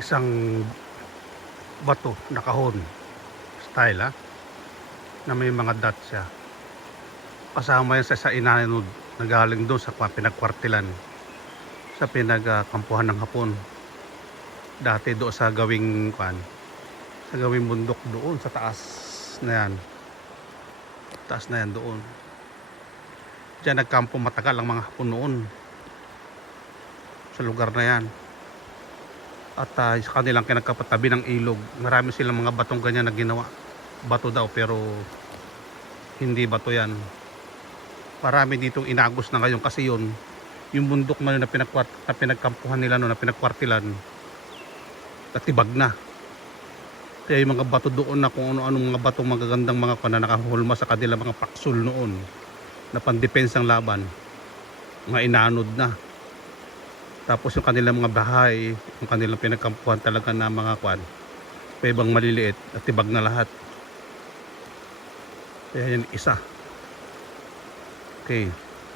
isang bato na kahon style na may mga dot siya. Kasama yan sa inanod na galing doon sa pinagkwartilan, sa pinagkampuhan ng Hapon dati doon sa gawing sa gawing bundok doon sa taas na yan, doon. Diyan nagkampo matagal ang mga Hapon noon sa lugar na yan. At sa kanilang kinagkapatabi ng ilog, marami silang mga batong ganyan na ginawa. Bato daw pero hindi bato yan. Marami ditong inagos na ngayon kasi yun, yung bundok na yun na pinagkampuhan nila no, na pinagkwartilan, natibag na. Kaya yung mga bato doon na kung ano-anong mga batong magagandang mga na nakahulma sa kanila mga paksul noon na pandepensang laban, mga inanod na. Tapos yung kanilang mga bahay, yung kanilang pinagkampuhan talaga na mga paibang maliliit, natibag na lahat. Kaya yan isa. Okay.